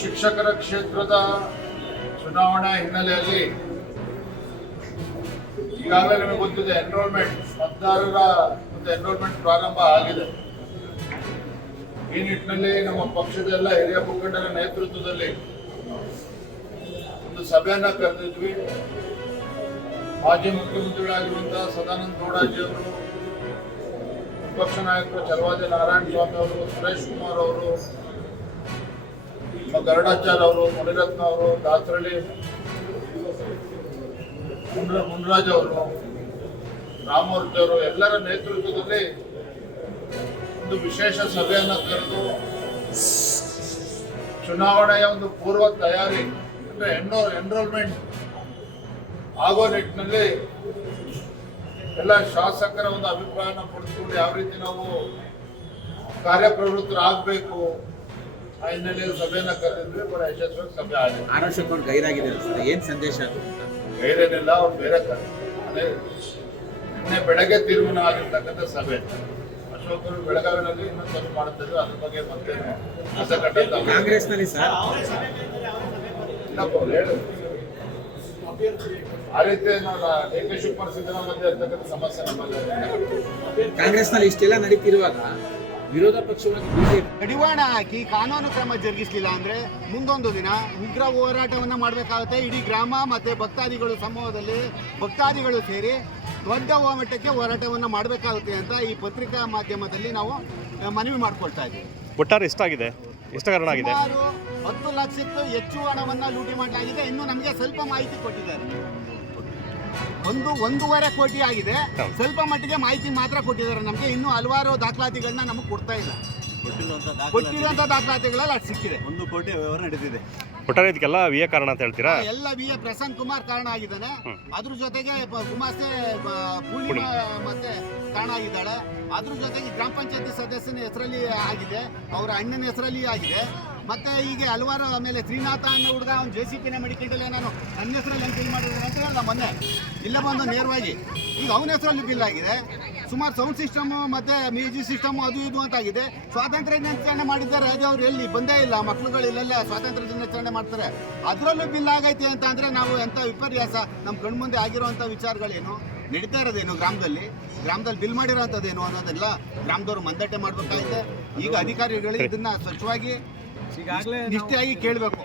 ಶಿಕ್ಷಕರ ಕ್ಷೇತ್ರದ ಚುನಾವಣಾ ಹಿನ್ನೆಲೆಯಲ್ಲಿ ಈಗಾಗಲೇ ನಿಮಗೆ ಗೊತ್ತಿದೆ, ಮತದಾರರ ಎನ್ರೋಲ್ಮೆಂಟ್ ಪ್ರಾರಂಭ ಆಗಿದೆ. ಈ ನಿಟ್ಟಿನಲ್ಲಿ ನಮ್ಮ ಪಕ್ಷದ ಎಲ್ಲ ಹಿರಿಯ ಮುಖಂಡರ ನೇತೃತ್ವದಲ್ಲಿ ಒಂದು ಸಭೆಯನ್ನ ಕರೆದಿದ್ವಿ. ಮಾಜಿ ಮುಖ್ಯಮಂತ್ರಿಗಳಾಗಿರುವಂತಹ ಸದಾನಂದ ಗೌಡಜಿಯವರು, ವಿಪಕ್ಷ ನಾಯಕರು ಚಲವಾದಿ ನಾರಾಯಣ ಸ್ವಾಮಿ ಅವರು, ಸುರೇಶ್ ಕುಮಾರ್ ಅವರು, ಗರುಡಾಚಾರ್ಯ ಅವರು, ಮುನಿರತ್ನ ಅವರು, ದಾಸರಳ್ಳಿ ಮುನ್ರಾಜ್ ಅವರು, ರಾಮಮೂರ್ತಿ ಅವರು ಎಲ್ಲರ ನೇತೃತ್ವದಲ್ಲಿ ಒಂದು ವಿಶೇಷ ಸಭೆಯನ್ನು ಕರೆದು ಚುನಾವಣೆಯ ಒಂದು ಪೂರ್ವ ತಯಾರಿ ಅಂದ್ರೆ ಎನ್ರೋಲ್ಮೆಂಟ್ ಆಗೋ ನಿಟ್ಟಿನಲ್ಲಿ ಎಲ್ಲ ಶಾಸಕರ ಒಂದು ಅಭಿಪ್ರಾಯನ ಪಡೆದುಕೊಂಡು ಯಾವ ರೀತಿ ನಾವು ಕಾರ್ಯಪ್ರವೃತ್ತರಾಗಬೇಕು ಆ ಹಿನ್ನೆಲೆಯಲ್ಲಿ ಸಭೆಯನ್ನ ಕರೆದಿದ್ವಿ. ಬಹಳ ಯಶಸ್ವಿ ಸಭೆ ಆಗಿದೆ. ಆರೋಗ್ಯ ಗೈರಾಗಿದೆ, ಏನ್ ಸಂದೇಶ ಅದು? ಗೈರೇನಿಲ್ಲ, ಅವ್ರು ಬೇರೆ ಅದೇ ನಿನ್ನೆ ಬೆಳಗ್ಗೆ ತೀರ್ಮಾನ ಆಗಿರ್ತಕ್ಕಂಥ ಸಭೆ. ಅಶೋಕರು ಬೆಳಗಾವಿನಲ್ಲಿ ಇನ್ನೊಂದು ಸಭೆ ಮಾಡುತ್ತಿದ್ರು, ಅದ್ರ ಬಗ್ಗೆ ಮತ್ತೆ ಕಾಂಗ್ರೆಸ್ನಲ್ಲಿ ಸರ್ ಇಲ್ಲಪ್ಪ ಹೇಳು, ಆ ರೀತಿ ಡಿ.ಕೆ ಶಿವಕುಮಾರ್ ಸಿದ್ದರಾಮಯ್ಯ ಇರ್ತಕ್ಕಂಥ ಸಮಸ್ಯೆ ನಮ್ಮಲ್ಲಿ. ಕಾಂಗ್ರೆಸ್ನಲ್ಲಿ ಇಷ್ಟೆಲ್ಲ ನಡೀತಿರುವಾಗ ವಿರೋಧ ಪಕ್ಷವಾಗಿ ಬಿಜೆಪಿ ಕಡಿವಾಣ ಹಾಕಿ ಕಾನೂನು ಕ್ರಮ ಜರುಗಿಸಲಿಲ್ಲ ಅಂದ್ರೆ ಮುಂದೊಂದು ದಿನ ಉಗ್ರ ಹೋರಾಟವನ್ನ ಮಾಡಬೇಕಾಗುತ್ತೆ. ಇಡೀ ಗ್ರಾಮ ಮತ್ತೆ ಭಕ್ತಾದಿಗಳು ಸಮೂಹದಲ್ಲಿ ಭಕ್ತಾದಿಗಳು ಸೇರಿ ದೊಡ್ಡ ಮಟ್ಟಕ್ಕೆ ಹೋರಾಟವನ್ನ ಮಾಡಬೇಕಾಗುತ್ತೆ ಅಂತ ಈ ಪತ್ರಿಕಾ ಮಾಧ್ಯಮದಲ್ಲಿ ನಾವು ಮನವಿ ಮಾಡ್ಕೊಳ್ತಾ ಇದ್ದೀವಿ. ಒಟ್ಟಾರೆ ಎಷ್ಟಾಗಿದೆ, ಎಷ್ಟು ಕಾರಣ ಆಗಿದೆ? ಸುಮಾರು 10 ಲಕ್ಷಕ್ಕೂ ಹೆಚ್ಚು ಹಣವನ್ನ ಲೂಟಿ ಮಾಡಲಾಗಿದೆ. ಇನ್ನು ನಮಗೆ ಸ್ವಲ್ಪ ಮಾಹಿತಿ ಕೊಟ್ಟಿದ್ದಾರೆ. 1.5 ಕೋಟಿ ಆಗಿದೆ. ಸ್ವಲ್ಪ ಮಟ್ಟಿಗೆ ಮಾಹಿತಿ ಮಾತ್ರ ಕೊಟ್ಟಿದ್ದಾರೆ ನಮಗೆ. ಇನ್ನು ಹಲವಾರು ದಾಖಲಾತಿಗಳನ್ನ ನಮಗೆ ಕೊಡ್ತಾ ಇಲ್ಲ. ಕೊಟ್ಟಿರುವಂತಹ ದಾಖಲಾತಿಗಳಲ್ಲಿ ಅದು ಸಿಕ್ಕಿದೆ. 1 ಕೋಟಿ ವ್ಯವಹಾರ ನಡೆದಿದೆ. ಒಟ್ಟಾರೆ ಇದಕ್ಕೆಲ್ಲ ವಿಯ ಕಾರಣ ಅಂತ ಹೇಳ್ತೀರಾ? ಎಲ್ಲ ವಿಯ ಪ್ರಸನ್ನ ಕುಮಾರ್ ಕಾರಣ ಆಗಿದ್ದಾನೆ. ಅದ್ರ ಜೊತೆಗೆ ಗುಮಾಸ್ತೆ ಪೂರ್ಣಿಮಾ ಮತ್ತೆ ಕಾರಣ ಆಗಿದ್ದಾಳೆ. ಅದ್ರ ಜೊತೆಗೆ ಗ್ರಾಮ ಪಂಚಾಯತಿ ಸದಸ್ಯನ ಹೆಸರಲ್ಲಿ ಆಗಿದೆ, ಅವರ ಅಣ್ಣನ ಹೆಸರಲ್ಲಿ ಆಗಿದೆ. ಮತ್ತೆ ಹೀಗೆ ಹಲವಾರು, ಆಮೇಲೆ ಶ್ರೀನಾಥ ಅನ್ನೋ ಹುಡುಗ ಅವ್ನು JCPನೇ ಮೆಡಿಕಲ್ ನಾನು ನನ್ನ ಹೆಸರಲ್ಲಿ ಏನು ಬಿಲ್ ಮಾಡಿದ್ರೆ ಅಂತ ಹೇಳಿ ಮೊನ್ನೆ ಇಲ್ಲ ಬಂದು ನೇರವಾಗಿ ಈಗ ಅವನ ಹೆಸರಲ್ಲಿ ಬಿಲ್ ಆಗಿದೆ. ಸುಮಾರು ಸೌಂಡ್ ಸಿಸ್ಟಮ್ ಮತ್ತೆ ಮ್ಯೂಸಿಕ್ ಸಿಸ್ಟಮ್ ಅದು ಇದು ಅಂತ ಆಗಿದೆ. ಸ್ವಾತಂತ್ರ್ಯ ದಿನಾಚರಣೆ ಮಾಡಿದ್ದಾರೆ, ಅದೇ ಅವ್ರು ಎಲ್ಲಿ ಬಂದೇ ಇಲ್ಲ. ಮಕ್ಳುಗಳು ಇಲ್ಲೆಲ್ಲ ಸ್ವಾತಂತ್ರ್ಯ ದಿನಾಚರಣೆ ಮಾಡ್ತಾರೆ, ಅದರಲ್ಲೂ ಬಿಲ್ ಆಗೈತೆ ಅಂತ ಅಂದ್ರೆ ನಾವು ಎಂಥ ವಿಪರ್ಯಾಸ. ನಮ್ಮ ಕಣ್ಮುಂದೆ ಆಗಿರುವಂಥ ವಿಚಾರಗಳೇನು, ನಡೀತಾ ಇರೋದೇನು, ಗ್ರಾಮದಲ್ಲಿ ಬಿಲ್ ಮಾಡಿರೋಂಥದ್ದೇನು ಅನ್ನೋದೆಲ್ಲ ಗ್ರಾಮದವ್ರು ಮಂದಟ್ಟೆ ಮಾಡಬೇಕಾಗಿದೆ. ಈಗ ಅಧಿಕಾರಿಗಳು ಇದನ್ನ ಸ್ವಚ್ಛವಾಗಿ ನಿಷ್ಠೆಯಾಗಿ ಕೇಳಬೇಕು.